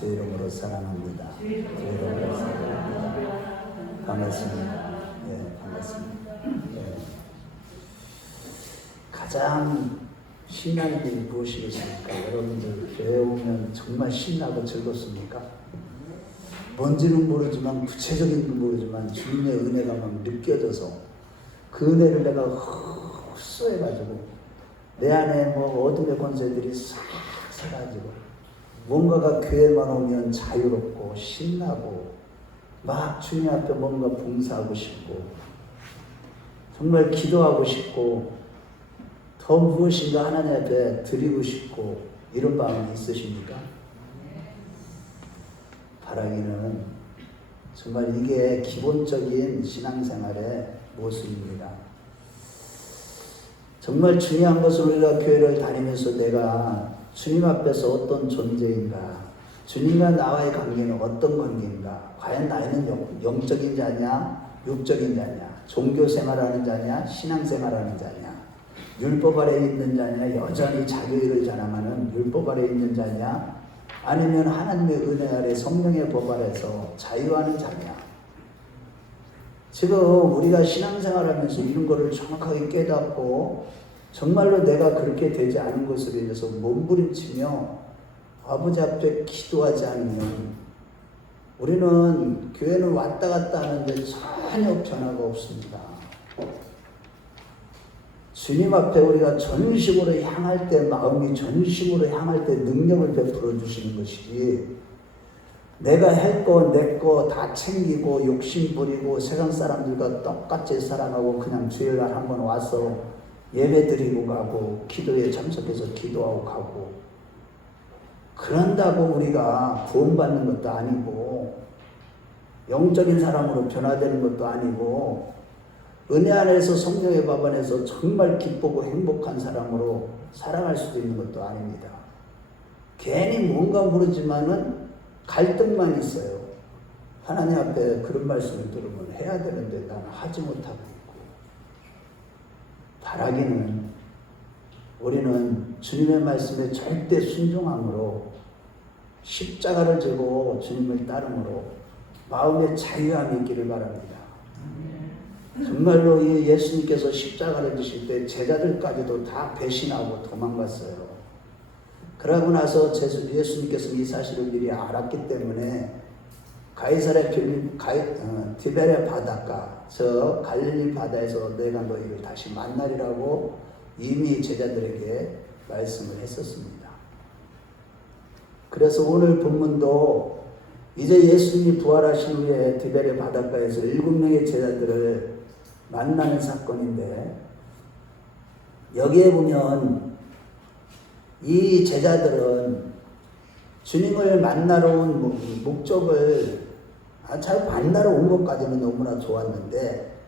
주 이름으로 사랑합니다. 주 이름으로 사랑합니다. 반갑습니다. 네, 반갑습니다. 네. 가장 신나는 일이 무엇이겠습니까? 여러분들 교회 오면 정말 신나고 즐겁습니까? 뭔지는 모르지만, 구체적인 건 모르지만 주님의 은혜가 막 느껴져서 그 은혜를 내가 흡수해가지고 내 안에 뭐 어둠의 권세들이 싹 사라지고 뭔가가 교회만 오면 자유롭고 신나고 막 주님 앞에 뭔가 봉사하고 싶고 정말 기도하고 싶고 더 무엇인가 하나님 앞에 드리고 싶고 이런 마음이 있으십니까? 바라기는 정말 이게 기본적인 신앙생활의 모습입니다. 정말 중요한 것은 우리가 교회를 다니면서 내가 주님 앞에서 어떤 존재인가, 주님과 나와의 관계는 어떤 관계인가, 과연 나는 영적인 자냐, 육적인 자냐, 종교생활하는 자냐, 신앙생활하는 자냐, 율법 아래 있는 자냐, 여전히 자기를 자랑하는 율법 아래 있는 자냐, 아니면 하나님의 은혜 아래 성령의 법 아래서 자유하는 자냐. 지금 우리가 신앙생활하면서 이런 거를 정확하게 깨닫고 정말로 내가 그렇게 되지 않은 것으로 인해서 몸부림치며 아버지 앞에 기도하지 않으면 우리는 교회는 왔다 갔다 하는데 전혀 변화가 없습니다. 주님 앞에 우리가 전심으로 향할 때, 마음이 전심으로 향할 때 능력을 베풀어 주시는 것이지, 내가 할 거, 내 거 다 챙기고 욕심 부리고 세상 사람들과 똑같이 사랑하고 그냥 주일날 한번 와서 예배 드리고 가고 기도에 참석해서 기도하고 가고 그런다고 우리가 구원받는 것도 아니고 영적인 사람으로 변화되는 것도 아니고 은혜 안에서 성령의 밥 안에서 정말 기쁘고 행복한 사람으로 살아갈 수도 있는 것도 아닙니다. 괜히 뭔가 모르지만은 갈등만 있어요. 하나님 앞에 그런 말씀을 들으면 해야 되는데 나는 하지 못하고 있고. 바라기는 우리는 주님의 말씀에 절대 순종함으로 십자가를 지고 주님을 따름으로 마음의 자유함이 있기를 바랍니다. 정말로 이 예수님께서 십자가를 지실 때 제자들까지도 다 배신하고 도망갔어요. 그러고 나서 예수님께서 이 사실을 미리 알았기 때문에 디베레 바닷가, 저 갈릴리 바다에서 내가 너희를 다시 만나리라고 이미 제자들에게 말씀을 했었습니다. 그래서 오늘 본문도 이제 예수님이 부활하신 후에 디베레 바닷가에서 7명의 제자들을 만나는 사건인데, 여기에 보면 이 제자들은 주님을 만나러 온 목적을 잘 만나러 온 것까지는 너무나 좋았는데,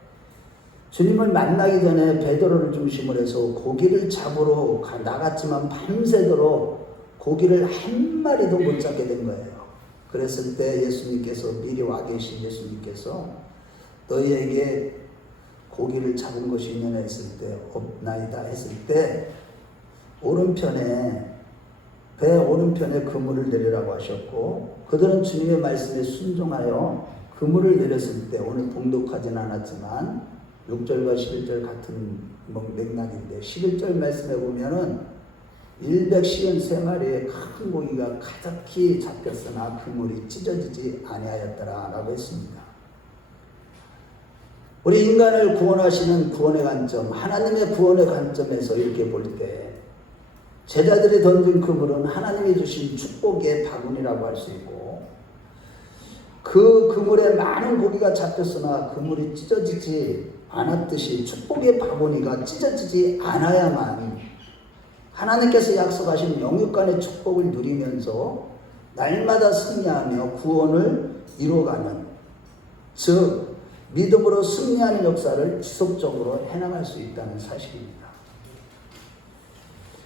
주님을 만나기 전에 베드로를 중심으로 해서 고기를 잡으러 나갔지만 밤새도록 고기를 한 마리도 못 잡게 된 거예요. 그랬을 때 예수님께서, 미리 와 계신 예수님께서 너희에게 고기를 잡은 것이 있느냐 했을 때 없나이다 했을 때 배 오른편에 그물을 내리라고 하셨고, 그들은 주님의 말씀에 순종하여 그물을 내렸을 때, 오늘 봉독하진 않았지만 6절과 11절 같은 맥락인데 11절 말씀에 보면은 153마리의 큰 고기가 가득히 잡혔으나 그물이 찢어지지 아니하였더라 라고 했습니다. 우리 인간을 구원하시는 구원의 관점, 하나님의 구원의 관점에서 이렇게 볼 때 제자들이 던진 그물은 하나님이 주신 축복의 바구니라고 할 수 있고, 그 그물에 많은 고기가 잡혔으나 그물이 찢어지지 않았듯이 축복의 바구니가 찢어지지 않아야만 하나님께서 약속하신 영육간의 축복을 누리면서 날마다 승리하며 구원을 이루어가는, 즉 믿음으로 승리하는 역사를 지속적으로 해나갈 수 있다는 사실입니다.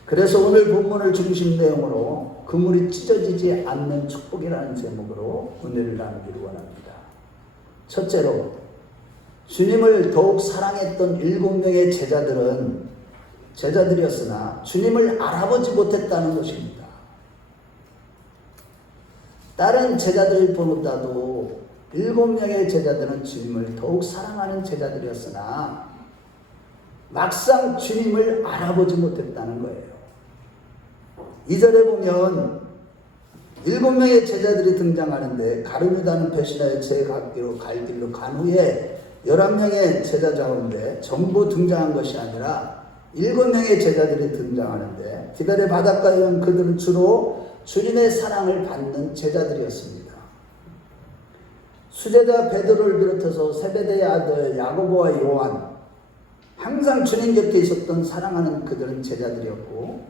그래서 오늘 본문을 중심 내용으로 그물이 찢어지지 않는 축복이라는 제목으로 은혜를 나누기를 원합니다. 첫째로, 주님을 더욱 사랑했던 7명의 제자들이었으나 주님을 알아보지 못했다는 것입니다. 다른 제자들보다도 7명의 제자들은 주님을 더욱 사랑하는 제자들이었으나 막상 주님을 알아보지 못했다는 거예요. 2절에 보면 7명의 제자들이 등장하는데 가룟유다는 배신하여 제 갈 길로 간 후에 11명의 제자 가운데 전부 등장한 것이 아니라 7명의 제자들이 등장하는데 디베레 바닷가에 온 그들은 주로 주님의 사랑을 받는 제자들이었습니다. 수제자 베드로를 비롯해서 세베대의 아들 야고보와 요한, 항상 주님 곁에 있었던 사랑하는 그들은 제자들이었고,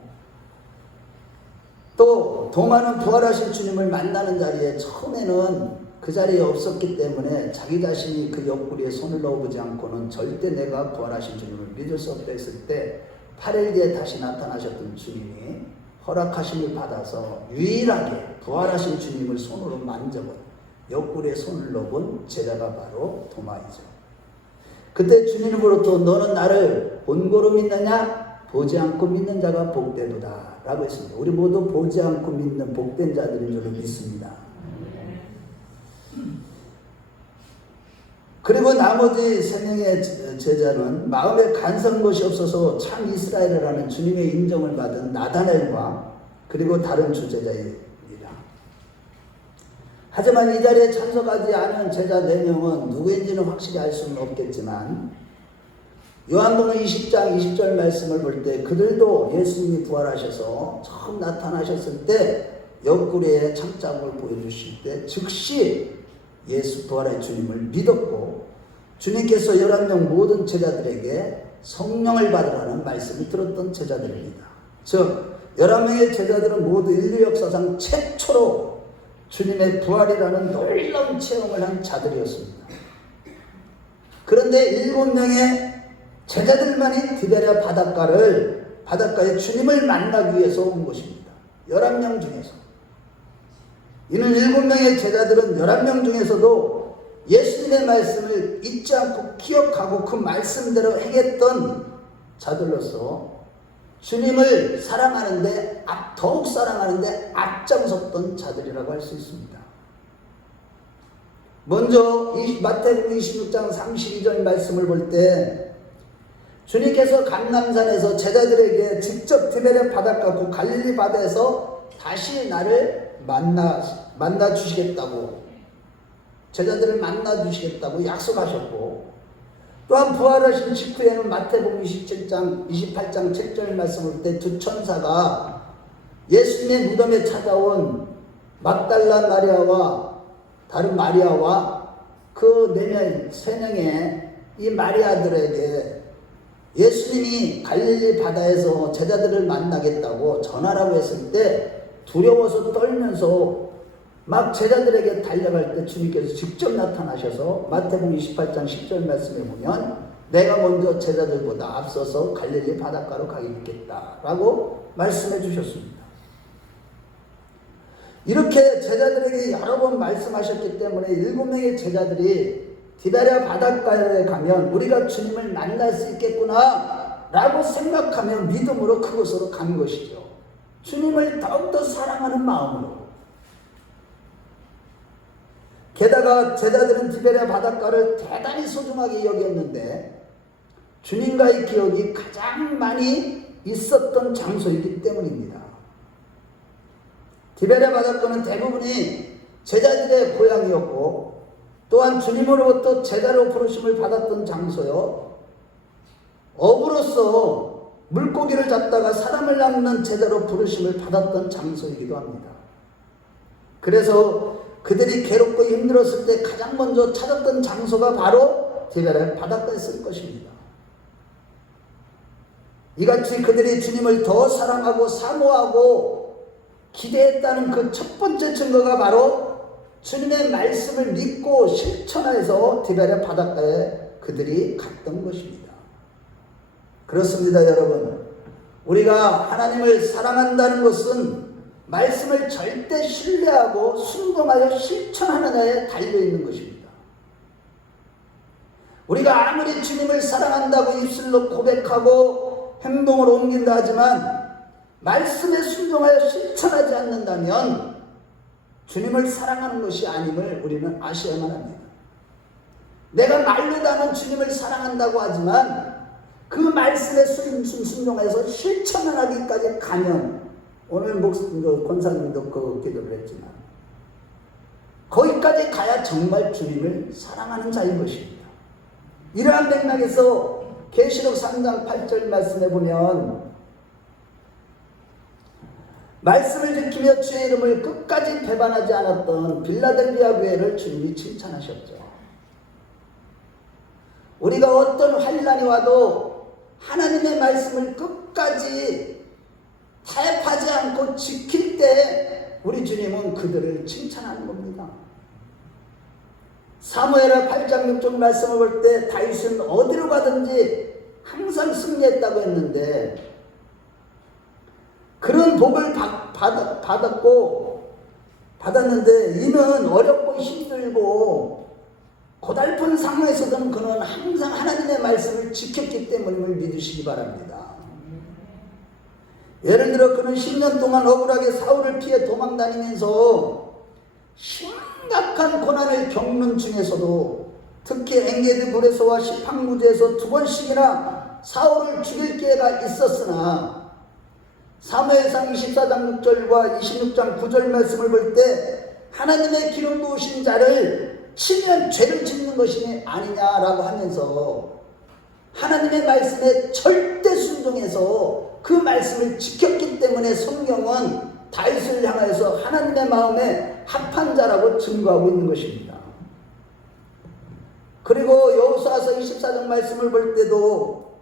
또 도마는 부활하신 주님을 만나는 자리에 처음에는 그 자리에 없었기 때문에 자기 자신이 그 옆구리에 손을 넣어보지 않고는 절대 내가 부활하신 주님을 믿을 수 없다 했을 때 8일 뒤에 다시 나타나셨던 주님이 허락하심을 받아서 유일하게 부활하신 주님을 손으로 만져본, 옆구리에 손을 넣어본 제자가 바로 도마이죠. 그때 주님으로부터 너는 나를 본고로 믿느냐? 보지 않고 믿는 자가 복되도다 라고 했습니다. 우리 모두 보지 않고 믿는 복된 자들인 줄을 믿습니다. 그리고 나머지 3명의 제자는 마음에 간섭한 것이 없어서 참 이스라엘이라는 주님의 인정을 받은 나다넬과 그리고 다른 주제자입니다. 하지만 이 자리에 참석하지 않은 제자 4명은 누구인지는 확실히 알 수는 없겠지만 요한복음 20장 20절 말씀을 볼 때 그들도 예수님이 부활하셔서 처음 나타나셨을 때 옆구리에 창자국을 보여주실 때 즉시 예수 부활의 주님을 믿었고 주님께서 11명 모든 제자들에게 성령을 받으라는 말씀을 들었던 제자들입니다. 즉 11명의 제자들은 모두 인류 역사상 최초로 주님의 부활이라는 놀라운 체험을 한 자들이었습니다. 그런데 7명의 제자들만이 디베랴 바닷가에 주님을 만나기 위해서 온 것입니다. 11명 중에서. 이는 7명의 제자들은 11명 중에서도 예수님의 말씀을 잊지 않고 기억하고 그 말씀대로 행했던 자들로서 주님을 사랑하는데 더욱 사랑하는데 앞장섰던 자들이라고 할 수 있습니다. 먼저 마태복음 26장 32절 말씀을 볼 때 주님께서 감람산에서 제자들에게 직접 디베랴 바닷가 그 갈릴리 바다에서 다시 나를 만나 주시겠다고, 제자들을 만나 주시겠다고 약속하셨고, 또한 부활하신 직후에는 마태복음 28장 7절 말씀을 볼 때 두 천사가 예수님의 무덤에 찾아온 막달라 마리아와 다른 마리아와 그 3명의 이 마리아들에게 예수님이 갈릴리 바다에서 제자들을 만나겠다고 전하라고 했을 때 두려워서 떨면서 막 제자들에게 달려갈 때 주님께서 직접 나타나셔서 마태복음 28장 10절 말씀에 보면 내가 먼저 제자들보다 앞서서 갈릴리 바닷가로 가겠다라고 말씀해 주셨습니다. 이렇게 제자들에게 여러 번 말씀하셨기 때문에 7명의 제자들이 디베랴 바닷가에 가면 우리가 주님을 만날 수 있겠구나 라고 생각하며 믿음으로 그곳으로 간 것이죠. 주님을 더욱더 사랑하는 마음으로. 게다가 제자들은 디베랴 바닷가를 대단히 소중하게 여겼는데 주님과의 기억이 가장 많이 있었던 장소이기 때문입니다. 디베랴 바닷가는 대부분이 제자들의 고향이었고 또한 주님으로부터 제자로 부르심을 받았던 장소요, 어부로서 물고기를 잡다가 사람을 낚는 제자로 부르심을 받았던 장소이기도 합니다. 그래서 그들이 괴롭고 힘들었을 때 가장 먼저 찾았던 장소가 바로 디베랴 바닷가였을 것입니다. 이같이 그들이 주님을 더 사랑하고 사모하고 기대했다는 그 첫 번째 증거가 바로 주님의 말씀을 믿고 실천해서 디베랴 바닷가에 그들이 갔던 것입니다. 그렇습니다, 여러분. 우리가 하나님을 사랑한다는 것은 말씀을 절대 신뢰하고 순종하여 실천하느냐에 달려있는 것입니다. 우리가 아무리 주님을 사랑한다고 입술로 고백하고 행동으로 옮긴다 하지만 말씀에 순종하여 실천하지 않는다면 주님을 사랑하는 것이 아님을 우리는 아셔야만 합니다. 내가 말로다는 주님을 사랑한다고 하지만 그 말씀에 순종해서 실천하기까지 가면, 오늘 권사님도 그 기도를 했지만 거기까지 가야 정말 주님을 사랑하는 자인 것입니다. 이러한 맥락에서 계시록 3장 8절 말씀에 보면 말씀을 지키며 주의 이름을 끝까지 배반하지 않았던 빌라델비아 교회를 주님이 칭찬하셨죠. 우리가 어떤 환난이 와도 하나님의 말씀을 끝까지 타협하지 않고 지킬 때 우리 주님은 그들을 칭찬하는 겁니다. 사무엘하 8장 6절 말씀을 볼 때 다윗은 어디로 가든지 항상 승리했다고 했는데, 그런 복을 받았는데 이는 어렵고 힘들고 고달픈 상황에서든 그는 항상 하나님의 말씀을 지켰기 때문임을 믿으시기 바랍니다. 예를 들어 그는 10년 동안 억울하게 사울을 피해 도망다니면서 심각한 고난을 겪는 중에서도, 특히 엥게디 불에서와 시팡무제에서 2번씩이나 사울을 죽일 기회가 있었으나 사무엘상 24장 6절과 26장 9절 말씀을 볼 때 하나님의 기름 부으신 자를 치면 죄를 짓는 것이 아니냐라고 하면서 하나님의 말씀에 절대 순종해서 그 말씀을 지켰기 때문에 성경은 다윗을 향하여서 하나님의 마음에 합한 자라고 증거하고 있는 것입니다. 그리고 여호수아서 24장 말씀을 볼 때도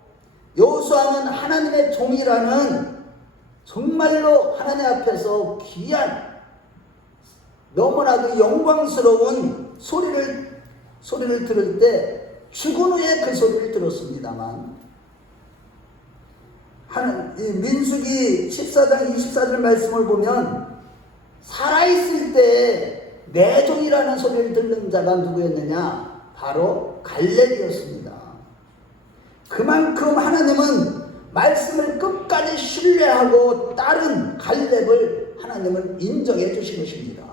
여호수아는 하나님의 종이라는 정말로 하나님 앞에서 귀한, 너무나도 영광스러운 소리를 들을 때 죽은 후에 그 소리를 들었습니다만, 민수기 14장 24절 말씀을 보면 살아있을 때 내 종이라는 소리를 듣는 자가 누구였느냐? 바로 갈렙이었습니다. 그만큼 하나님은 말씀을 끝까지 신뢰하고 따른 갈렙을 하나님은 인정해 주신 것입니다.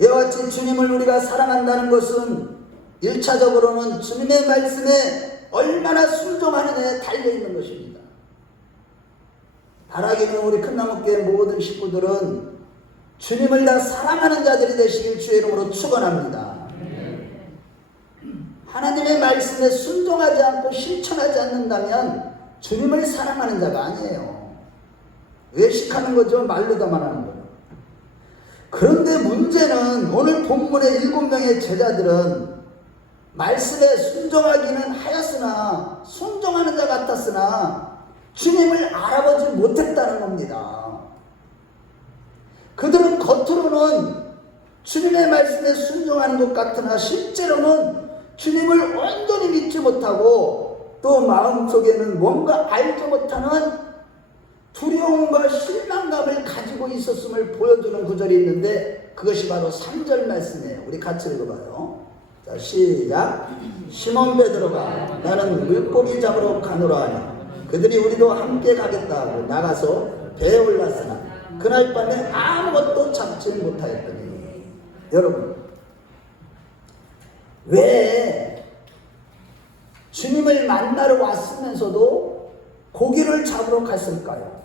이와 같이 주님을 우리가 사랑한다는 것은 1차적으로는 주님의 말씀에 얼마나 순종하느냐에 달려있는 것입니다. 바라기는 우리 큰나무교회 모든 식구들은 주님을 다 사랑하는 자들이 되시길 주의 이름으로 축원합니다. 하나님의 말씀에 순종하지 않고 실천하지 않는다면 주님을 사랑하는 자가 아니에요. 외식하는 거죠. 말로다만 하는 거죠. 그런데 문제는 오늘 본문의 7명의 제자들은 말씀에 순종하기는 하였으나, 순종하는 자 같았으나 주님을 알아보지 못했다는 겁니다. 그들은 겉으로는 주님의 말씀에 순종하는 것 같으나 실제로는 주님을 온전히 믿지 못하고 또 마음속에는 뭔가 알지 못하는 두려움과 실망감을 가지고 있었음을 보여주는 구절이 있는데, 그것이 바로 3절 말씀이에요. 우리 같이 읽어봐요. 자, 시작. 시몬 베드로가 나는 물고기 잡으러 가노라 하니 그들이 우리도 함께 가겠다 하고 나가서 배에 올랐으나 그날 밤에 아무것도 잡지 못하였더니. 여러분, 왜 주님을 만나러 왔으면서도 고기를 잡으러 갔을까요?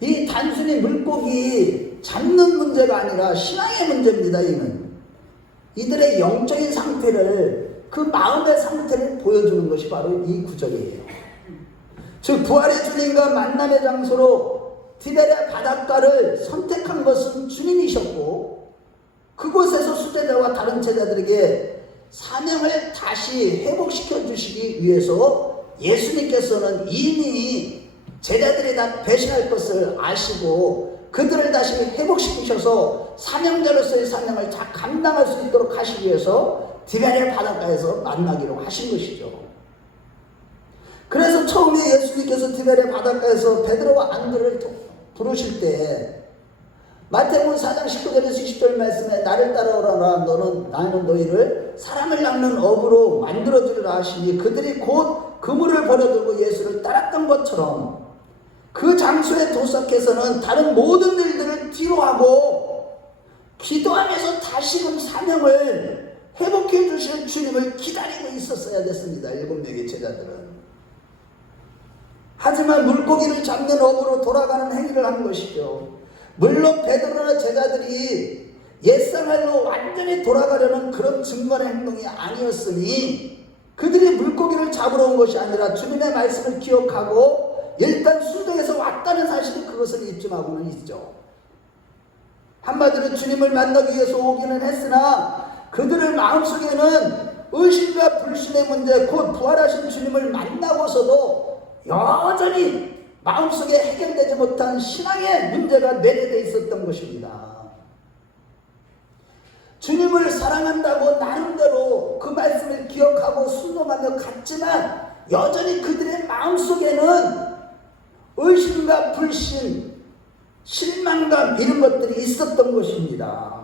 이 단순히 물고기 잡는 문제가 아니라 신앙의 문제입니다. 이들의 영적인 상태를, 그 마음의 상태를 보여주는 것이 바로 이 구절이에요. 즉 부활의 주님과 만남의 장소로 디베랴 바닷가를 선택한 것은 주님이셨고, 그곳에서 수제자와 다른 제자들에게 사명을 다시 회복시켜 주시기 위해서 예수님께서는 이미 제자들이 다 배신할 것을 아시고 그들을 다시 회복시키셔서 사명자로서의 사명을 다 감당할 수 있도록 하시기 위해서 디베랴 바닷가에서 만나기로 하신 것이죠. 그래서 처음에 예수님께서 디베랴 바닷가에서 베드로와 안드레를 부르실 때 마태복음 4장 19절에서 20절 말씀에 나를 따라오라, 나는 너희를 사람을 낚는 어부로 만들어주리라 하시니 그들이 곧 그물을 버려두고 예수를 따랐던 것처럼 그 장소에 도착해서는 다른 모든 일들을 뒤로하고 기도하면서 다시금 사명을 회복해 주실 주님을 기다리고 있었어야 됐습니다. 7명의 제자들은. 하지만 물고기를 잡는 업으로 돌아가는 행위를 한 것이죠. 물론 베드로나 제자들이 옛생활로 완전히 돌아가려는 그런 증거의 행동이 아니었으니 그들이 물고기를 잡으러 온 것이 아니라 주님의 말씀을 기억하고 일단 순종해서 왔다는 사실이 그것을 입증하고는 있죠. 한마디로 주님을 만나기 위해서 오기는 했으나 그들의 마음속에는 의심과 불신의 문제, 곧 부활하신 주님을 만나고서도 여전히 마음속에 해결되지 못한 신앙의 문제가 내재되어 있었던 것입니다. 주님을 사랑한다고 나름대로 그 말씀을 기억하고 순종하며 갔지만 여전히 그들의 마음속에는 의심과 불신, 실망감 이런 것들이 있었던 것입니다.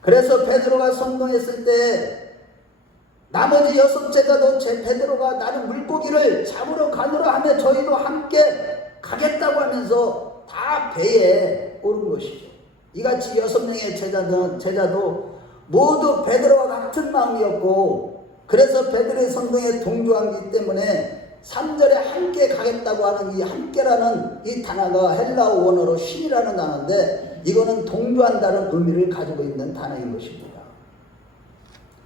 그래서 베드로가 성공했을 때 나머지 6 제자도 베드로가 나는 물고기를 잡으러 가노라 하며 저희도 함께 가겠다고 하면서 다 배에 오른 것이죠. 이같이 6명의 제자도 모두 베드로와 같은 마음이었고 그래서 베드로의 성공에 동조하기 때문에 3절에 함께 가겠다고 하는 이 함께라는 이 단어가 헬라어 원어로 신이라는 단어인데 이거는 동조한다는 의미를 가지고 있는 단어인 것입니다.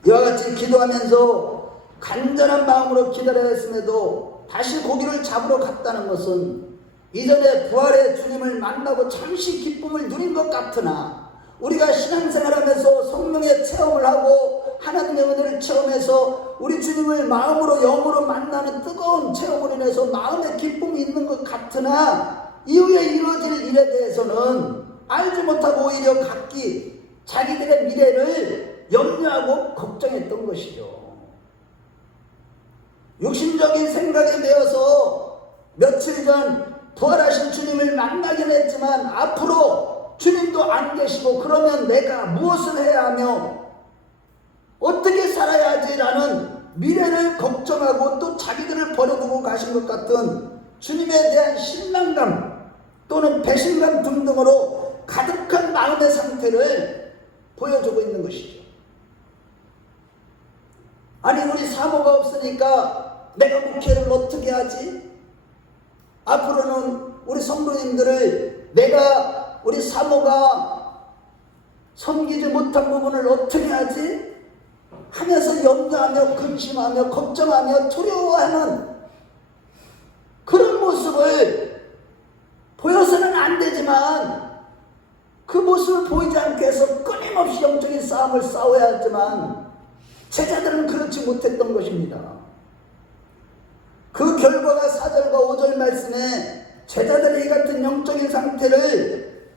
이와 같이 기도하면서 간절한 마음으로 기다려야 했음에도 다시 고기를 잡으러 갔다는 것은 이전에 부활의 주님을 만나고 잠시 기쁨을 누린 것 같으나 우리가 신앙생활하면서 성령의 체험을 하고 하나님의 은혜를 체험해서 우리 주님을 마음으로 영으로 만나는 뜨거운 체험으로 인해서 마음의 기쁨이 있는 것 같으나 이후에 이루어질 일에 대해서는 알지 못하고 오히려 각기 자기들의 미래를 염려하고 걱정했던 것이죠. 육신적인 생각에 매여서 며칠 전 부활하신 주님을 만나긴 했지만 앞으로 주님도 안 계시고 그러면 내가 무엇을 해야 하며 어떻게 살아야 하지라는 미래를 걱정하고 또 자기들을 버려두고 가신 것 같은 주님에 대한 실망감 또는 배신감 등등으로 가득한 마음의 상태를 보여주고 있는 것이죠. 아니 우리 사모가 없으니까 내가 목회를 어떻게 하지? 앞으로는 우리 성도님들을 내가 우리 사모가 섬기지 못한 부분을 어떻게 하지? 하면서 염려하며 근심하며 걱정하며 두려워하는 그런 모습을 보여서는 안 되지만 그 모습을 보이지 않게 해서 끊임없이 영적인 싸움을 싸워야 하지만 제자들은 그렇지 못했던 것입니다. 그 결과가 4절과 5절 말씀에 제자들의 이 같은 영적인 상태를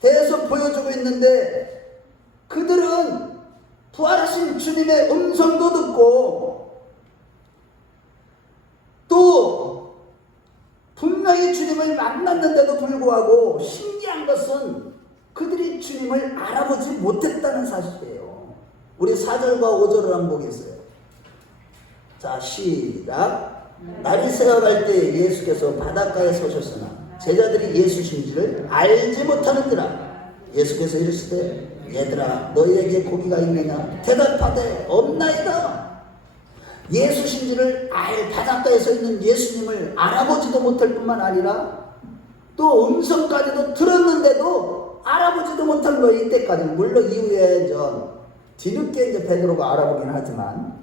대해서 보여주고 있는데 그들은 부활하신 주님의 음성도 듣고 또 분명히 주님을 만났는데도 불구하고 신기한 것은 그들이 주님을 알아보지 못했다는 사실이에요. 우리 4절과 5절을 한번 보겠어요. 자, 시작. 날이 새어갈 때 예수께서 바닷가에 서셨으나 제자들이 예수신지를 알지 못하는지라. 예수께서 이르시되 얘들아 너희에게 고기가 있느냐? 대답하되 없나이다. 예수신지를 바닷가에 서 있는 예수님을 알아보지도 못할 뿐만 아니라 또 음성까지도 들었는데도 알아보지도 못한 거예요. 이때까지는. 물론 이후에 뒤늦게 이제 베드로가 알아보긴 하지만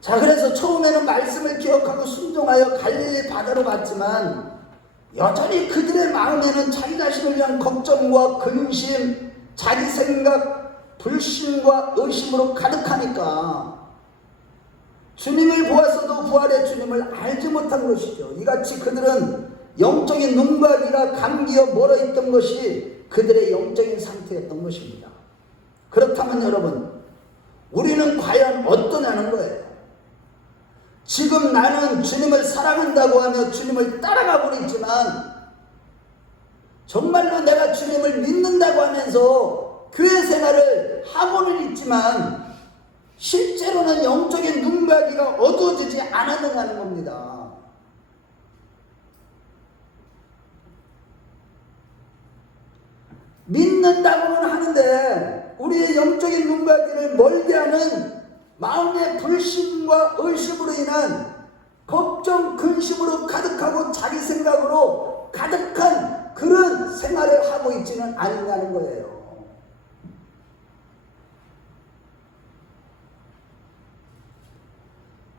자 그래서 처음에는 말씀을 기억하고 순종하여 갈릴리 바다로 갔지만 여전히 그들의 마음에는 자기 자신을 위한 걱정과 근심, 자기 생각, 불신과 의심으로 가득하니까 주님을 보아서도 부활의 주님을 알지 못한 것이죠. 이같이 그들은 영적인 눈과 귀가 감기어 멀어있던 것이 그들의 영적인 상태였던 것입니다. 그렇다면 여러분 우리는 과연 어떠냐는 거예요. 지금 나는 주님을 사랑한다고 하며 주님을 따라가고 있지만 정말로 내가 주님을 믿는다고 하면서 교회 생활을 하고는 있지만 실제로는 영적인 눈가기가 어두워지지 않았느냐는 겁니다. 믿는다고는 하는데 우리의 영적인 눈가기를 멀게 하는 마음의 불신과 의심으로 인한 걱정, 근심으로 가득하고 자기 생각으로 가득한 그런 생활을 하고 있지는 않느냐는 거예요.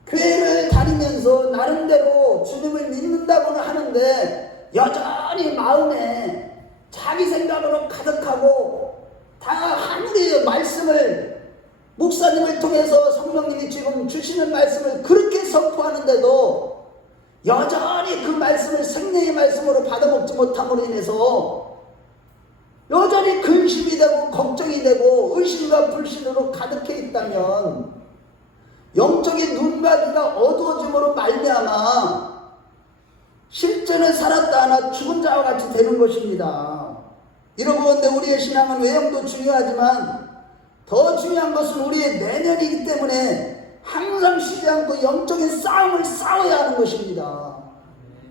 교회를 다니면서 나름대로 주님을 믿는다고는 하는데 여전히 마음에 자기 생각으로 가득하고 다 아무리 말씀을 목사님을 통해서 성령님이 지금 주시는 말씀을 그렇게 선포하는데도 여전히 그 말씀을 생명의 말씀으로 받아먹지 못함으로 인해서 여전히 근심이 되고 걱정이 되고 의심과 불신으로 가득해 있다면 영적인 눈가기가 어두워짐으로 말미암아 실제는 살았다 하나 죽은 자와 같이 되는 것입니다. 여러분, 우리의 신앙은 외형도 중요하지만 더 중요한 것은 우리의 내면이기 때문에 항상 쉬지 않고 영적인 싸움을 싸워야 하는 것입니다.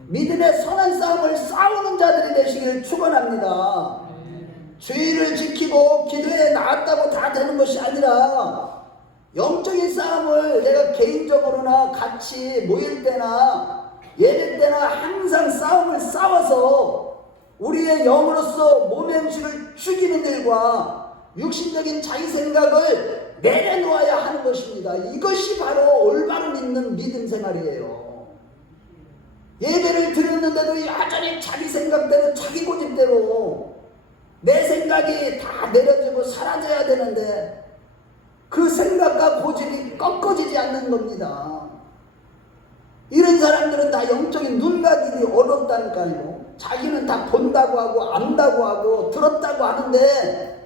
믿음의 선한 싸움을 싸우는 자들이 되시길 축원합니다. 주의를 지키고 기도에 나왔다고 다 되는 것이 아니라 영적인 싸움을 내가 개인적으로나 같이 모일 때나 예배 때나 항상 싸움을 싸워서 우리의 영으로서 몸의 음식을 죽이는 일과 육신적인 자기 생각을 내려놓아야 하는 것입니다. 이것이 바로 올바로 믿는 믿음 생활이에요. 예배를 드렸는데도 여전히 자기 생각대로 자기 고집대로 내 생각이 다 내려지고 사라져야 되는데 그 생각과 고집이 꺾어지지 않는 겁니다. 이런 사람들은 다 영적인 눈가기이 어렵다니까요. 자기는 다 본다고 하고 안다고 하고 들었다고 하는데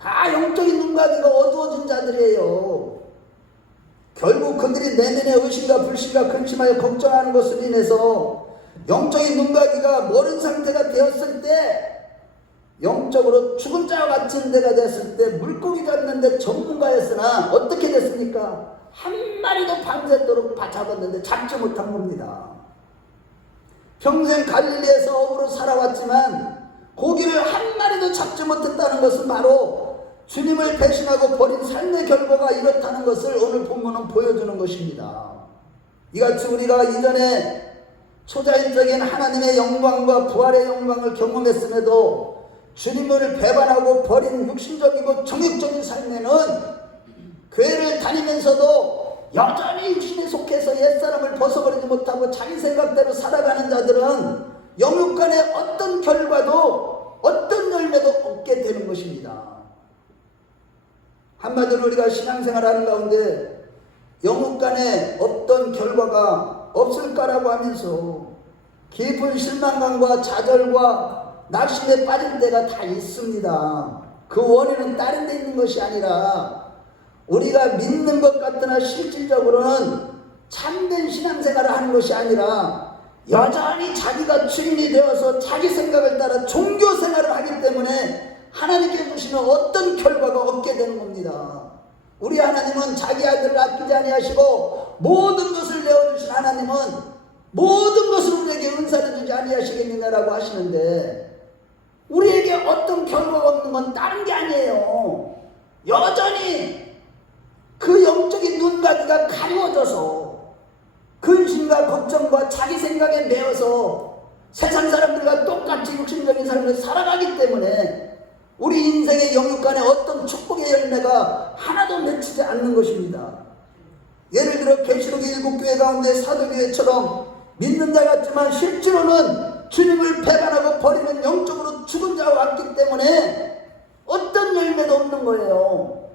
다 영적인 눈가기가 어두워진 자들이에요. 결국 그들이 내면의 의심과 불신과 근심하여 걱정하는 것으로 인해서 영적인 눈가기가 멀은 상태가 되었을 때 영적으로 죽은 자와 같은 데가 됐을 때 물고기 잡는데 전문가였으나 어떻게 됐습니까? 한 마리도 밤새도록 잡았는데 잡지 못한 겁니다. 평생 갈릴리에서 어부로 살아왔지만 고기를 한 마리도 잡지 못했다는 것은 바로 주님을 배신하고 버린 삶의 결과가 이렇다는 것을 오늘 본문은 보여주는 것입니다. 이같이 우리가 이전에 초자연적인 하나님의 영광과 부활의 영광을 경험했음에도 주님을 배반하고 버린 육신적이고 정욕적인 삶에는 교회를 다니면서도 여전히 육신에 속해서 옛사람을 벗어버리지 못하고 자기 생각대로 살아가는 자들은 영육 간의 어떤 결과도 어떤 열매도 얻게 되는 것입니다. 한마디로 우리가 신앙생활하는 가운데 영육 간에 어떤 결과가 없을까라고 하면서 깊은 실망감과 좌절과 낙심에 빠질 때가 다 있습니다. 그 원인은 다른 데 있는 것이 아니라 우리가 믿는 것 같으나 실질적으로는 참된 신앙생활을 하는 것이 아니라 여전히 자기가 주인이 되어서 자기 생각을 따라 종교생활을 하기 때문에 하나님께 주시는 어떤 결과가 없게 되는 겁니다. 우리 하나님은 자기 아들을 아끼지 아니하시고 모든 것을 내어주신 하나님은 모든 것을 우리에게 은사를 주지 아니하시겠느냐라고 하시는데 우리에게 어떤 결과가 없는 건 다른 게 아니에요. 여전히 그 영적인 눈가기가 가려워져서 근심과 걱정과 자기 생각에 매여서 세상 사람들과 똑같이 육신적인 삶을 살아가기 때문에 우리 인생의 영육 간에 어떤 축복의 열매가 하나도 맺히지 않는 것입니다. 예를 들어 계시록의 7교회 가운데 사도교회처럼 믿는 자 같지만 실제로는 주님을 배반하고 버리는 영적으로 죽은 자와 같기 때문에 어떤 열매도 없는 거예요.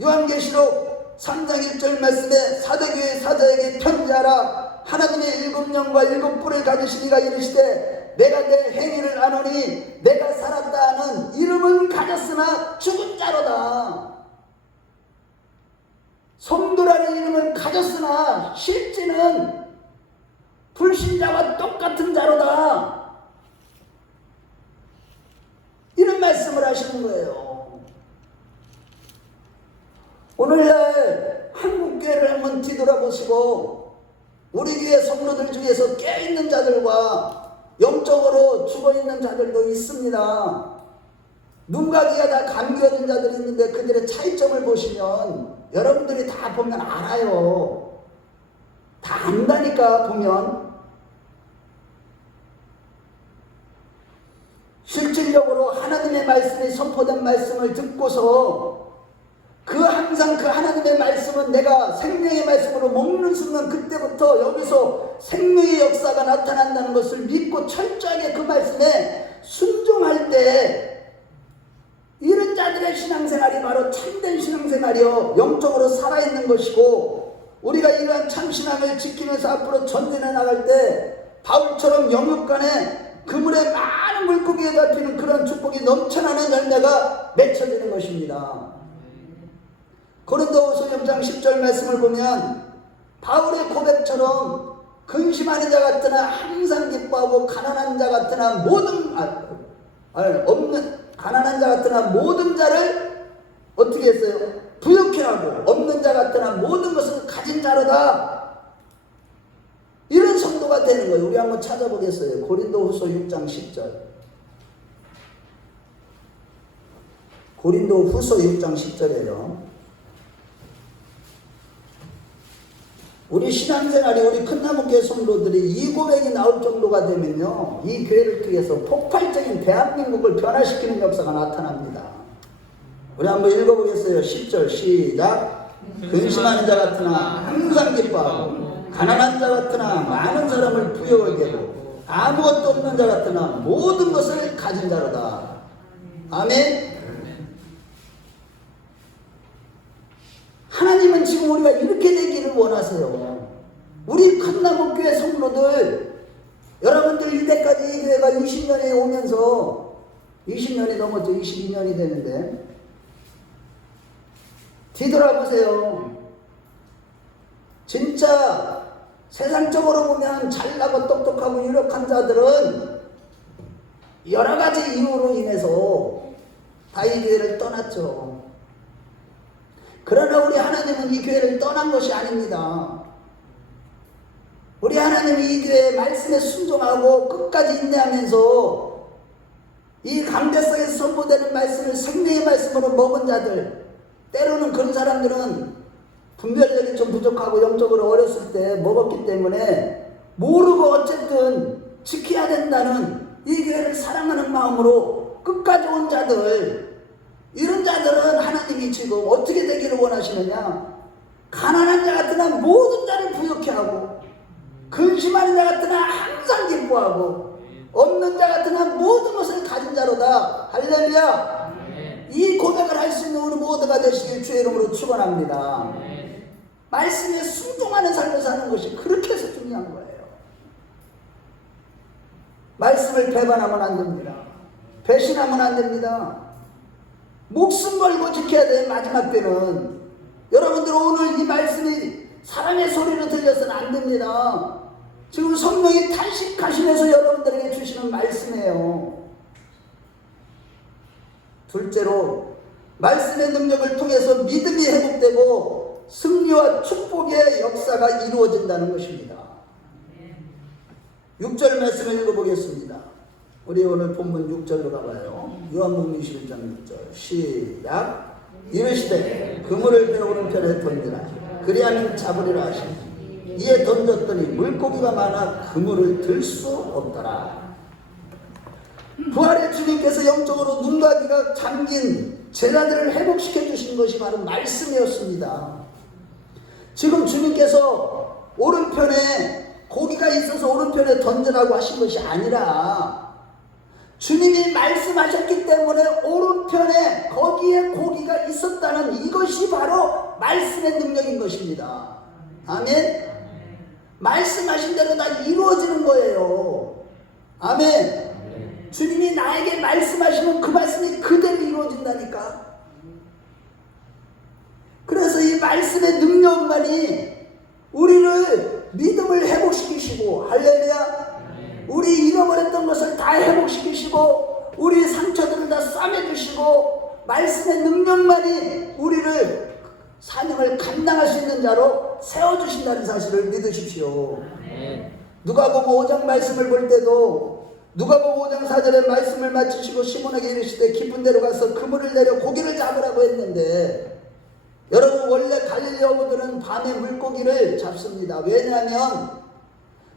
요한계시록 3장 1절 말씀에 사도교회 사도에게 편지하라. 하나님의 7영과 7뿔을 가지신 이가 이르시되 내가 내 행위를 아노니 내가 살았다 하는 이름은 가졌으나 죽은 자로다. 성도라는 이름은 가졌으나 실제는 불신자와 똑같은 자로다. 이런 말씀을 하시는 거예요. 오늘날 한국교회를 한번 뒤돌아보시고 우리 교회 성도들 중에서 깨어있는 자들과 영적으로 죽어있는 자들도 있습니다. 눈과 귀가 다 감겨진 자들이 있는데 그들의 차이점을 보시면 여러분들이 다 보면 알아요. 다 안다니까 보면. 실질적으로 하나님의 말씀이 선포된 말씀을 듣고서 항상 그 하나님의 말씀은 내가 생명의 말씀으로 먹는 순간 그때부터 여기서 생명의 역사가 나타난다는 것을 믿고 철저하게 그 말씀에 순종할 때 이런 자들의 신앙생활이 바로 참된 신앙생활이요 영적으로 살아있는 것이고, 우리가 이러한 참신앙을 지키면서 앞으로 전진해 나갈 때 바울처럼 영육간에 그물에 많은 물고기에 잡히는 그런 축복이 넘쳐나는 열매가 맺혀지는 것입니다. 고린도후서 6장 10절 말씀을 보면 바울의 고백처럼 근심하는 자 같으나 항상 기뻐하고 가난한 자 같으나 가난한 자 같으나 모든 자를 어떻게 했어요? 부욕해 하고 없는 자 같으나 모든 것을 가진 자로다. 이런 성도가 되는 거예요. 우리 한번 찾아보겠어요. 고린도후서 6장 10절. 고린도후서 6장 10절이에요. 우리 신앙생활이 우리 큰나무교회 성도들이 이 고백이 나올 정도가 되면요, 이 교회를 통해서 폭발적인 대한민국을 변화시키는 역사가 나타납니다. 우리 한번 읽어보겠어요. 10절 시작. 근심하는 자 같으나 항상 기뻐하고 가난한 자 같으나 많은 사람을 부여하게 하고 아무것도 없는 자 같으나 모든 것을 가진 자로다. 아멘. 하나님은 지금 우리가 이렇게 되기를 원하세요. 우리 큰나무교회 성도들, 여러분들 이때까지 이 교회가 20년에 오면서 20년이 넘었죠. 22년이 되는데 뒤돌아보세요. 진짜 세상적으로 보면 잘나고 똑똑하고 유력한 자들은 여러 가지 이유로 인해서 다 이 교회를 떠났죠. 그러나 우리 하나님은 이 교회를 떠난 것이 아닙니다. 우리 하나님이 이 교회의 말씀에 순종하고 끝까지 인내하면서 이 강대성에서 선포되는 말씀을 생명의 말씀으로 먹은 자들, 때로는 그런 사람들은 분별력이 좀 부족하고 영적으로 어렸을 때 먹었기 때문에 모르고 어쨌든 지켜야 된다는 이 교회를 사랑하는 마음으로 끝까지 온 자들, 이런 자들은 하나님이 지금 어떻게 되기를 원하시느냐? 가난한 자 같으나 모든 자를 부욕해 하고 근심하는 자 같으나 항상 기뻐하고 없는 자 같으나 모든 것을 가진 자로다. 할렐루야. 이 고백을 할 수 있는 우리 모두가 되시길 주의 이름으로 축원합니다. 말씀에 순종하는 삶을 사는 것이 그렇게 해서 중요한 거예요. 말씀을 배반하면 안 됩니다. 배신하면 안 됩니다. 목숨 걸고 지켜야 돼. 마지막 때는 여러분들 오늘 이 말씀이 사람의 소리로 들려서는 안 됩니다. 지금 성령이 탄식하시면서 여러분들에게 주시는 말씀이에요. 둘째로 말씀의 능력을 통해서 믿음이 회복되고 승리와 축복의 역사가 이루어진다는 것입니다. 6절 말씀을 읽어보겠습니다. 우리 오늘 본문 6절로 가봐요. 요한복음 21장 6절 시작. 이르시되 그물을 배 오른편에 던지라 그리하면 잡으리라 하시니 이에 던졌더니 물고기가 많아 그물을 들 수 없더라. 부활의 주님께서 영적으로 눈과 귀가 잠긴 제자들을 회복시켜 주신 것이 바로 말씀이었습니다. 지금 주님께서 오른편에 고기가 있어서 오른편에 던지라고 하신 것이 아니라 주님이 말씀하셨기 때문에 오른편에 거기에 고기가 있었다는 이것이 바로 말씀의 능력인 것입니다. 아멘. 말씀하신 대로 다 이루어지는 거예요. 아멘. 주님이 나에게 말씀하시면 그 말씀이 그대로 이루어진다니까. 그래서 이 말씀의 능력만이 우리를 믿음을 회복시키시고, 할렐루야, 우리 잃어버렸던 것을 다 회복시키시고 우리 상처들을 다 싸매주시고 말씀의 능력만이 우리를 사명을 감당할 수 있는 자로 세워주신다는 사실을 믿으십시오. 누가복음 5장 말씀을 볼 때도 누가복음 5장 4절에 말씀을 마치시고 시몬에게 이르시되 깊은 데로 가서 그물을 내려 고기를 잡으라고 했는데, 여러분 원래 갈릴리 어부들은 밤에 물고기를 잡습니다. 왜냐하면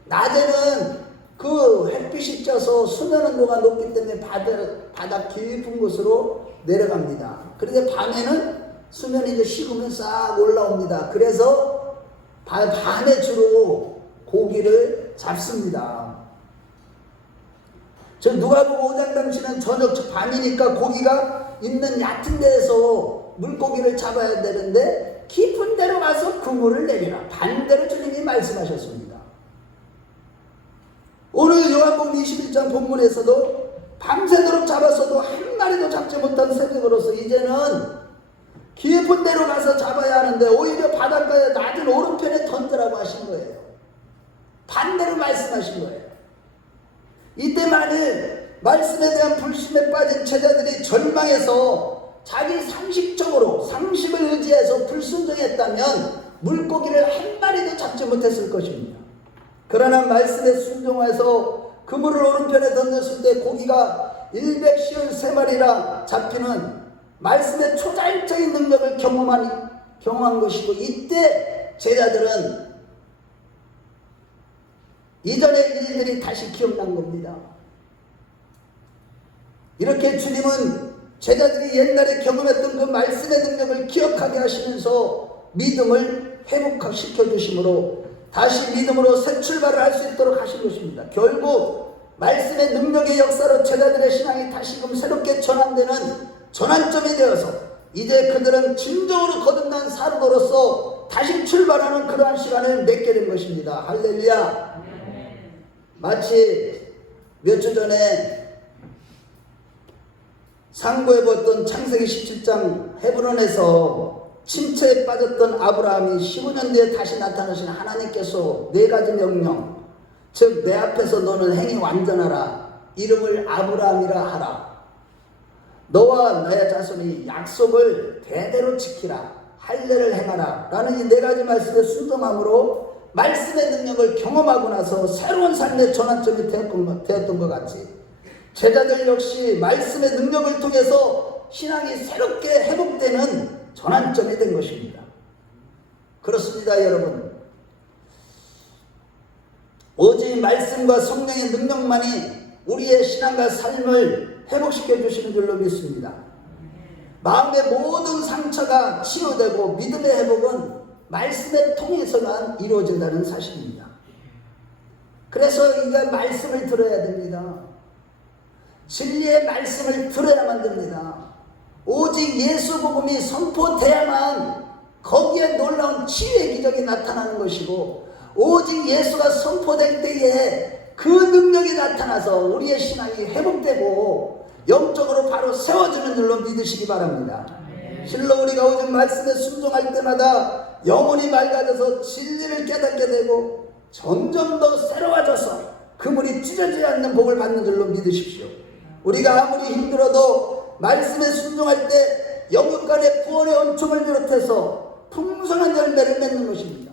낮에는 그 햇빛이 쪄서 수면 온도가 높기 때문에 바다 깊은 곳으로 내려갑니다. 그런데 밤에는 수면이 이제 식으면 싹 올라옵니다. 그래서 밤에 주로 고기를 잡습니다. 저 누가복음 5장 당시는 저녁 밤이니까 고기가 있는 얕은 데에서 물고기를 잡아야 되는데 깊은 데로 가서 그물을 내리라. 반대로 주님이 말씀하셨습니다. 오늘 요한복음 21장 본문에서도 밤새도록 잡았어도 한 마리도 잡지 못한 새벽으로서 이제는 깊은 데로 가서 잡아야 하는데 오히려 바닷가에 낮은 오른편에 던지라고 하신 거예요. 반대로 말씀하신 거예요. 이때 만일 말씀에 대한 불신에 빠진 제자들이 절망해서 자기 상식적으로 상식을 의지해서 불순종했다면 물고기를 한 마리도 잡지 못했을 것입니다. 그러나 말씀에 순종해서 그물을 오른편에 던졌을 때 고기가 153마리나 잡히는 말씀의 초자연적인 능력을 경험한 것이고, 이때 제자들은 이전의 일들이 다시 기억난 겁니다. 이렇게 주님은 제자들이 옛날에 경험했던 그 말씀의 능력을 기억하게 하시면서 믿음을 회복시켜 주심으로 다시 믿음으로 새 출발을 할 수 있도록 하신 것입니다. 결국 말씀의 능력의 역사로 제자들의 신앙이 다시금 새롭게 전환되는 전환점이 되어서 이제 그들은 진정으로 거듭난 사도로서 다시 출발하는 그러한 시간을 맺게 된 것입니다. 할렐루야. 마치 몇 주 전에 상고해 보았던 창세기 17장 헤브론에서 침체에 빠졌던 아브라함이 15년 뒤에 다시 나타나신 하나님께서 4가지 명령, 즉 내 앞에서 너는 행히 완전하라, 이름을 아브라함이라 하라, 너와 너의 자손이 약속을 대대로 지키라, 할례를 행하라 라는 이 4가지 말씀에 순종함으로 말씀의 능력을 경험하고 나서 새로운 삶의 전환점이 되었던 것 같이 제자들 역시 말씀의 능력을 통해서 신앙이 새롭게 회복되는 전환점이 된 것입니다. 그렇습니다, 여러분. 오직 말씀과 성령의 능력만이 우리의 신앙과 삶을 회복시켜 주시는 줄로 믿습니다. 마음의 모든 상처가 치유되고 믿음의 회복은 말씀을 통해서만 이루어진다는 사실입니다. 그래서 우리가 말씀을 들어야 됩니다. 진리의 말씀을 들어야만 됩니다. 오직 예수 복음이 선포돼야만 거기에 놀라운 치유의 기적이 나타나는 것이고, 오직 예수가 선포될 때에 그 능력이 나타나서 우리의 신앙이 회복되고 영적으로 바로 세워지는 줄로 믿으시기 바랍니다. 실로 우리가 오직 말씀에 순종할 때마다 영혼이 맑아져서 진리를 깨닫게 되고 점점 더 새로워져서 그물이 찢어지지 않는 복을 받는 줄로 믿으십시오. 우리가 아무리 힘들어도 말씀에 순종할 때 영혼 간의 구원의 은총을 비롯해서 풍성한 열매를 맺는 것입니다.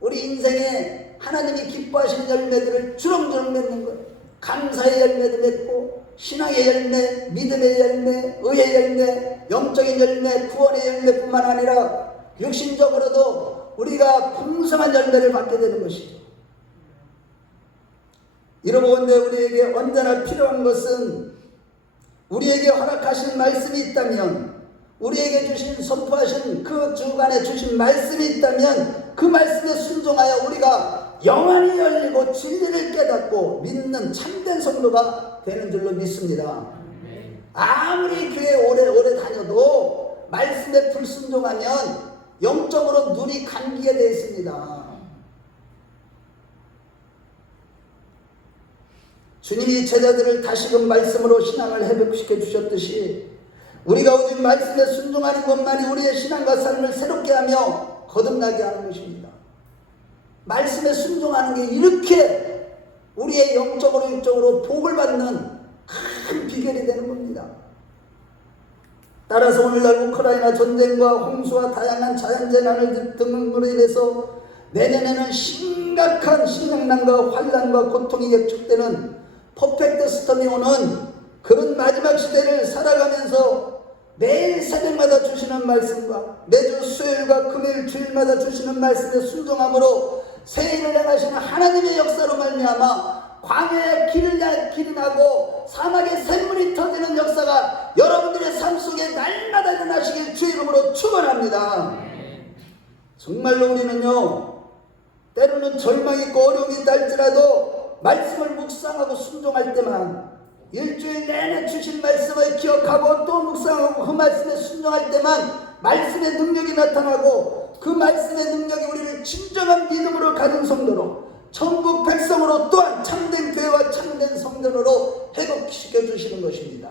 우리 인생에 하나님이 기뻐하시는 열매들을 주렁주렁 맺는 거예요. 감사의 열매도 맺고 신앙의 열매, 믿음의 열매, 의의 열매, 영적인 열매, 구원의 열매뿐만 아니라 육신적으로도 우리가 풍성한 열매를 받게 되는 것이죠. 이러므로 우리에게 언제나 필요한 것은 우리에게 허락하신 말씀이 있다면, 우리에게 주신 선포하신 그 주간에 주신 말씀이 있다면 그 말씀에 순종하여 우리가 영안이 열리고 진리를 깨닫고 믿는 참된 성도가 되는 줄로 믿습니다. 아무리 교회 오래 다녀도 말씀에 불순종하면 영적으로 눈이 감기게 되어 있습니다. 주님이 제자들을 다시금 말씀으로 신앙을 회복시켜 주셨듯이 우리가 오직 말씀에 순종하는 것만이 우리의 신앙과 삶을 새롭게 하며 거듭나게 하는 것입니다. 말씀에 순종하는 게 이렇게 우리의 영적으로 육적으로 복을 받는 큰 비결이 되는 겁니다. 따라서 오늘날 우크라이나 전쟁과 홍수와 다양한 자연재난을 등으로 인해서 내년에는 심각한 식량난과 환란과 고통이 예측되는 퍼펙트 스톰이 오는 그런 마지막 시대를 살아가면서 매일 새벽마다 주시는 말씀과 매주 수요일과 금요일 주일마다 주시는 말씀에 순종함으로 새해를 향하시는 하나님의 역사로 말미암아 광야의 길이 나고 사막의 샘물이 터지는 역사가 여러분들의 삶 속에 날마다 일어나시길 주의 이름으로 축원합니다. 정말로 우리는요, 때로는 절망이 있고 어려움이 있다 할지라도 말씀을 묵상하고 순종할 때만, 일주일 내내 주신 말씀을 기억하고 또 묵상하고 그 말씀에 순종할 때만 말씀의 능력이 나타나고, 그 말씀의 능력이 우리를 진정한 믿음으로 가진 성도로, 천국 백성으로, 또한 참된 교회와 참된 성전으로 회복시켜 주시는 것입니다.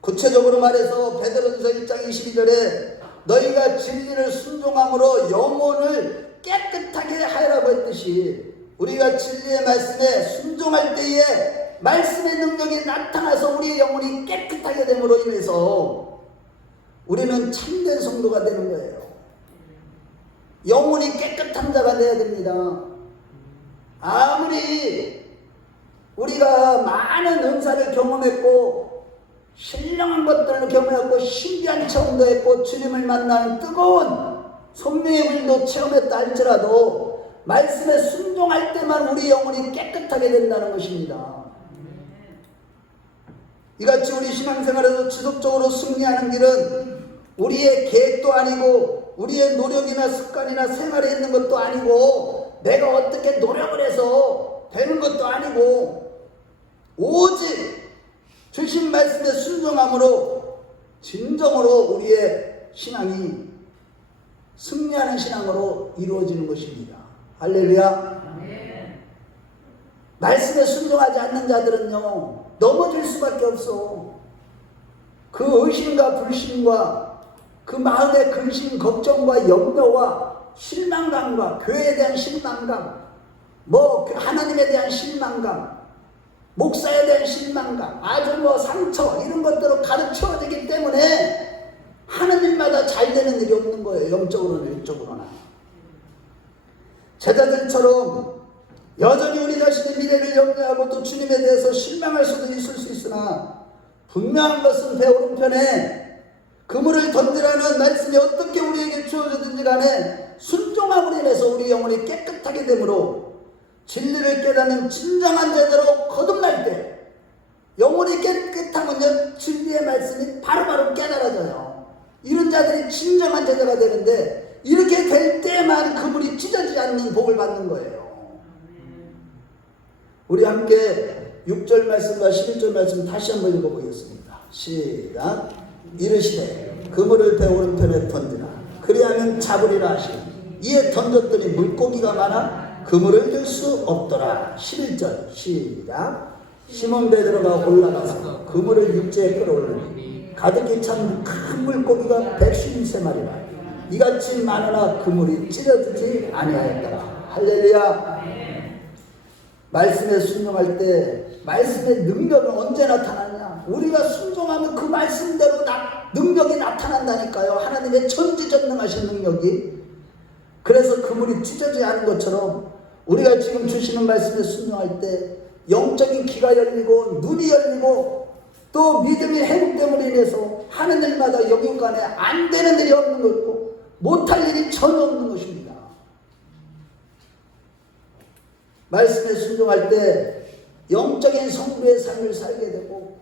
구체적으로 말해서 베드로전서 1장 22절에 너희가 진리를 순종함으로 영혼을 깨끗하게 하라고 했듯이, 우리가 진리의 말씀에 순종할 때에 말씀의 능력이 나타나서 우리의 영혼이 깨끗하게 됨으로 인해서 우리는 참된 성도가 되는 거예요. 영혼이 깨끗한 자가 되어야 됩니다. 아무리 우리가 많은 은사를 경험했고 신령한 것들을 경험했고 신비한 체험도 했고 주님을 만나는 뜨거운 성령의 불도 체험했다 할지라도 말씀에 순종할 때만 우리 영혼이 깨끗하게 된다는 것입니다. 이같이 우리 신앙생활에서 지속적으로 승리하는 길은 우리의 계획도 아니고 우리의 노력이나 습관이나 생활에 있는 것도 아니고 내가 어떻게 노력을 해서 되는 것도 아니고 오직 주신 말씀에 순종함으로 진정으로 우리의 신앙이 승리하는 신앙으로 이루어지는 것입니다. 할렐루야. 말씀에 순종하지 않는 자들은요, 넘어질 수밖에 없어. 그 의심과 불신과 그 마음의 근심, 걱정과 염려와 실망감과 교회에 대한 실망감, 하나님에 대한 실망감, 목사에 대한 실망감, 아주 상처, 이런 것들로 가르쳐지기 때문에 하는 일마다 잘 되는 일이 없는 거예요. 영적으로나 일적으로나. 제자들처럼 여전히 우리 자신의 미래를 염려하고 또 주님에 대해서 실망할 수도 있을 수 있으나, 분명한 것은 배 오른편에 그물을 던지라는 말씀이 어떻게 우리에게 주어지든지 간에 순종함으로 인해서 우리 영혼이 깨끗하게 되므로 진리를 깨닫는 진정한 제자로 거듭날 때 영혼이 깨끗하면요, 진리의 말씀이 바로바로 깨달아져요. 이런 자들이 진정한 제자가 되는데, 이렇게 될 때만 그물이 찢어지지 않는 복을 받는 거예요. 우리 함께 6절 말씀과 11절 말씀 다시 한번 읽어보겠습니다. 시작. 이르시되 그물을 배 오른편에 던지라. 그리하면 잡으리라 하시니 이에 던졌더니 물고기가 많아 그물을 들 수 없더라. 11절 시작. 시몬 베드로가 올라가서 그물을 육지에 끌어올리니 가득히 찬 큰 물고기가 153마리라. 이같이 많으나 그물이 찢어지지 아니하였더라. 할렐루야. 말씀에 순종할 때 말씀의 능력은 언제 나타나냐? 우리가 순종하면 그 말씀대로 능력이 나타난다니까요. 하나님의 전지전능하신 능력이. 그래서 그물이 찢어지지 않은 것처럼 우리가 지금 주시는 말씀에 순종할 때 영적인 귀가 열리고 눈이 열리고 또 믿음이 회복됨으로 인해서 하는 일마다 영육간에 안 되는 일이 없는 것이고 못할 일이 전혀 없는 것입니다. 말씀에 순종할 때 영적인 성도의 삶을 살게 되고,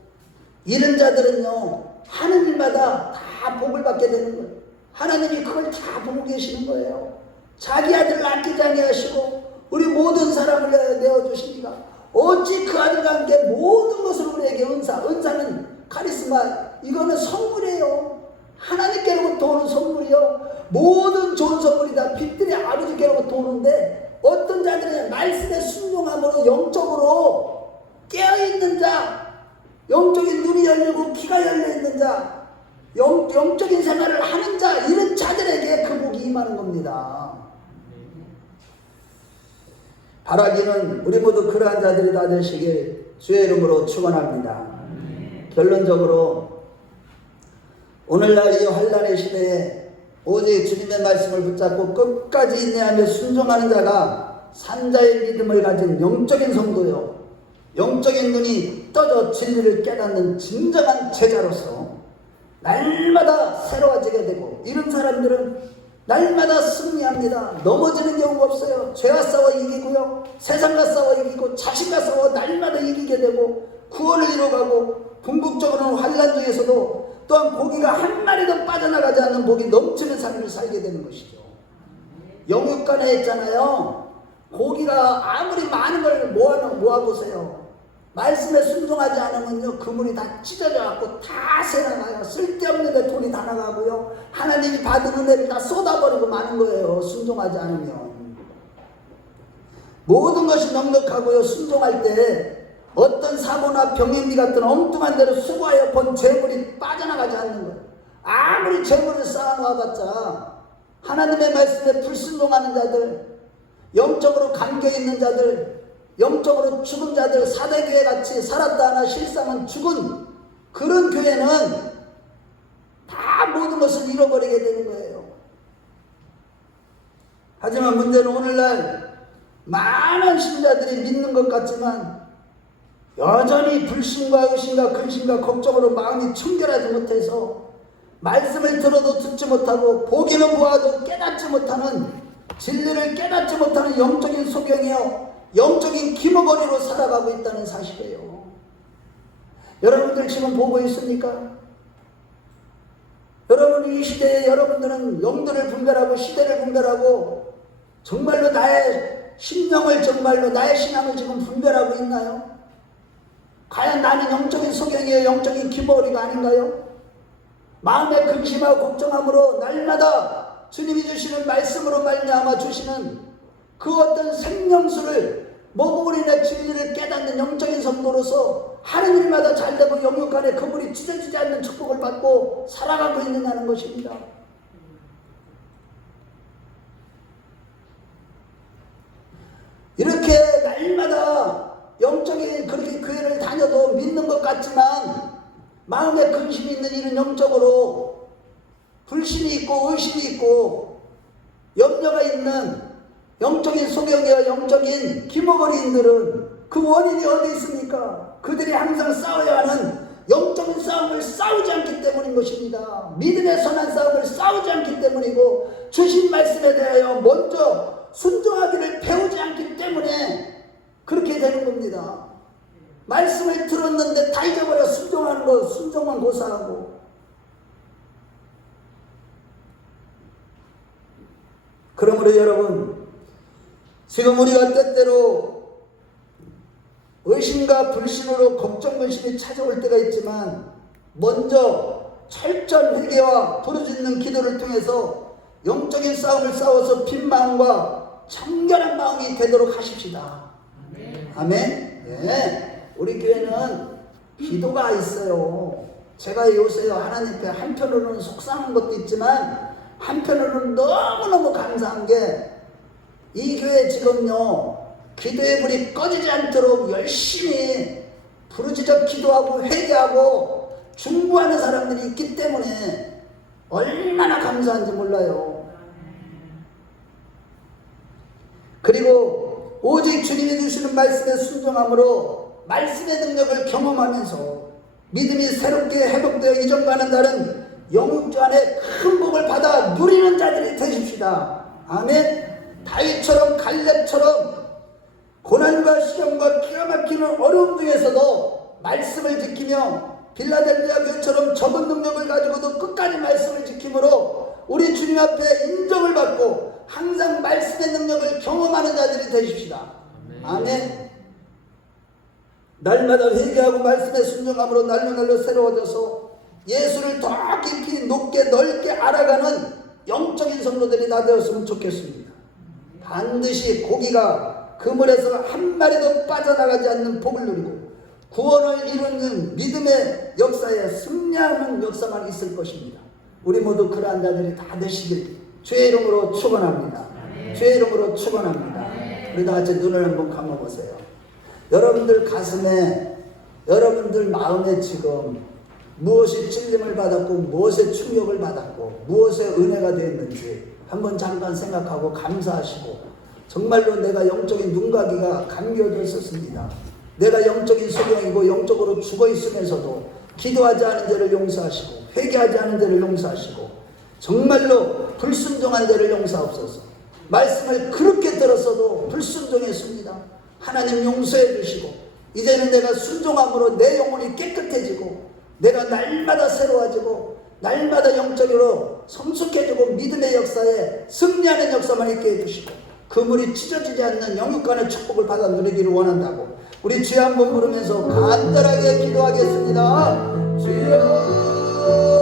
이런 자들은요 하는 일마다 다 복을 받게 되는 거예요. 하나님이 그걸 다 보고 계시는 거예요. 자기 아들을 아끼지 아니하시고 우리 모든 사람을 내어주시니까 어찌 그 아들과 함께 모든 것을 우리에게 은사는 카리스마, 이거는 선물이에요. 하나님께로부터 오는 선물이요. 모든 좋은 선물이 다 빛들의 아버지께로부터 오는데, 어떤 자들은 말씀에 순종함으로 영적으로 깨어있는 자, 영적인 눈이 열리고 귀가 열려있는 자, 영적인 생활을 하는 자, 이런 자들에게 그 복이 임하는 겁니다. 바라기는 우리 모두 그러한 자들이 다 되시길 주의 이름으로 축원합니다. 결론적으로 오늘날 이 환난의 시대에 오직 주님의 말씀을 붙잡고 끝까지 인내하며 순종하는 자가 산자의 믿음을 가진 영적인 성도요, 영적인 눈이 떠져 진리를 깨닫는 진정한 제자로서 날마다 새로워지게 되고, 이런 사람들은 날마다 승리합니다. 넘어지는 경우가 없어요. 죄와 싸워 이기고요, 세상과 싸워 이기고, 자신과 싸워 날마다 이기게 되고, 구원을 이뤄가고, 궁극적으로는 환난 중에서도 또한 고기가 한 마리도 빠져나가지 않는 복이 넘치는 삶을 살게 되는 것이죠. 영육간에 있잖아요. 고기가 아무리 많은 걸 모아보세요. 말씀에 순종하지 않으면요, 그물이 다 찢어져 갖고 다 새나가요. 쓸데없는 데 돈이 다 나가고요, 하나님이 받은 은혜를 다 쏟아버리고 마는 거예요. 순종하지 않으면 모든 것이 넉넉하고요, 순종할 때 어떤 사고나 병행비 같은 엉뚱한 대로 수고하여 번 재물이 빠져나가지 않는 거예요. 아무리 재물을 쌓아놓아봤자 하나님의 말씀에 불순종하는 자들, 영적으로 감겨있는 자들, 영적으로 죽은 자들, 사대교회 같이 살았다 하나 실상은 죽은 그런 교회는 다 모든 것을 잃어버리게 되는 거예요. 하지만 문제는 오늘날 많은 신자들이 믿는 것 같지만 여전히 불신과 의심과 근심과 걱정으로 마음이 청결하지 못해서 말씀을 들어도 듣지 못하고 보기는 보아도 깨닫지 못하는, 진리를 깨닫지 못하는 영적인 소경이요, 영적인 기머거리로 살아가고 있다는 사실이에요. 여러분들 지금 보고 있습니까? 여러분, 이 시대에 여러분들은 영들을 분별하고 시대를 분별하고 정말로 나의 심령을, 정말로 나의 신앙을 지금 분별하고 있나요? 과연 나는 영적인 소경이에요? 영적인 기머거리가 아닌가요? 마음에 근심하고 걱정함으로 날마다 주님이 주시는 말씀으로 말미암아 주시는 그 어떤 생명수를 먹음으로 인해 진리를 깨닫는 영적인 성도로서 하는 일마다 잘되고 영육간에 그물이 찢어지지 않는 축복을 받고 살아가고 있느냐는 것입니다. 이렇게 날마다 영적인 그렇게 교회를 다녀도 믿는 것 같지만 마음에 근심이 있는 일은 영적으로 불신이 있고 의심이 있고 염려가 있는 영적인 소경이와 영적인 기머거리인들은 그 원인이 어디 있습니까? 그들이 항상 싸워야 하는 영적인 싸움을 싸우지 않기 때문인 것입니다. 믿음의 선한 싸움을 싸우지 않기 때문이고, 주신 말씀에 대하여 먼저 순종하기를 배우지 않기 때문에 그렇게 되는 겁니다. 말씀을 들었는데 다 잊어버려 순종하는 거, 순종만 고사하고. 그러므로 여러분, 지금 우리가 때때로 의심과 불신으로 걱정, 근심이 찾아올 때가 있지만 먼저 철저한 회개와 부르짖는 기도를 통해서 영적인 싸움을 싸워서 빈 마음과 청결한 마음이 되도록 하십시다. 아멘. 네. 우리 교회는 기도가 있어요. 제가 요새 하나님 앞에 한편으로는 속상한 것도 있지만 한편으로는 너무너무 감사한 게, 이 교회 지금요, 기도의 불이 꺼지지 않도록 열심히 부르짖어 기도하고 회개하고 중보하는 사람들이 있기 때문에 얼마나 감사한지 몰라요. 그리고 오직 주님이 주시는 말씀에 순종함으로 말씀의 능력을 경험하면서 믿음이 새롭게 회복되어 이전과는 다른 영육주 안에 큰 복을 받아 누리는 자들이 되십시다. 아멘. 다윗처럼 갈렙처럼 고난과 시험과 기가 막히는 어려움 중에서도 말씀을 지키며 빌라델비아 교회처럼 적은 능력을 가지고도 끝까지 말씀을 지킴으로 우리 주님 앞에 인정을 받고 항상 말씀의 능력을 경험하는 자들이 되십시다. 아멘. 날마다 회개하고 말씀에 순종함으로 날로 새로워져서 예수를 더 깊이 높게 넓게 알아가는 영적인 성도들이 다 되었으면 좋겠습니다. 반드시 고기가 그물에서 한 마리도 빠져나가지 않는 복을 누리고 구원을 이루는 믿음의 역사에 승리하는 역사만 있을 것입니다. 우리 모두 그러한 자들이 다 되시길 주의 이름으로 축원합니다. 주의 이름으로 축원합니다. 우리 다 같이 눈을 한번 감아보세요. 여러분들 가슴에, 여러분들 마음에 지금 무엇이 찔림을 받았고 무엇의 충격을 받았고 무엇의 은혜가 되었는지 한번 잠깐 생각하고 감사하시고, 정말로 내가 영적인 눈가기가 감겨졌었습니다. 내가 영적인 소경이고 영적으로 죽어 있으면서도 기도하지 않은 죄를 용서하시고 회개하지 않은 죄를 용서하시고 정말로 불순종한 죄를 용서하옵소서. 말씀을 그렇게 들었어도 불순종했습니다. 하나님 용서해 주시고 이제는 내가 순종함으로 내 영혼이 깨끗해지고 내가 날마다 새로워지고 날마다 영적으로 성숙해지고 믿음의 역사에 승리하는 역사만 있게 해주시고 그물이 찢어지지 않는 영육간의 축복을 받아 누리기를 원한다고 우리 주여 한번 부르면서 간단하게 기도하겠습니다. 주여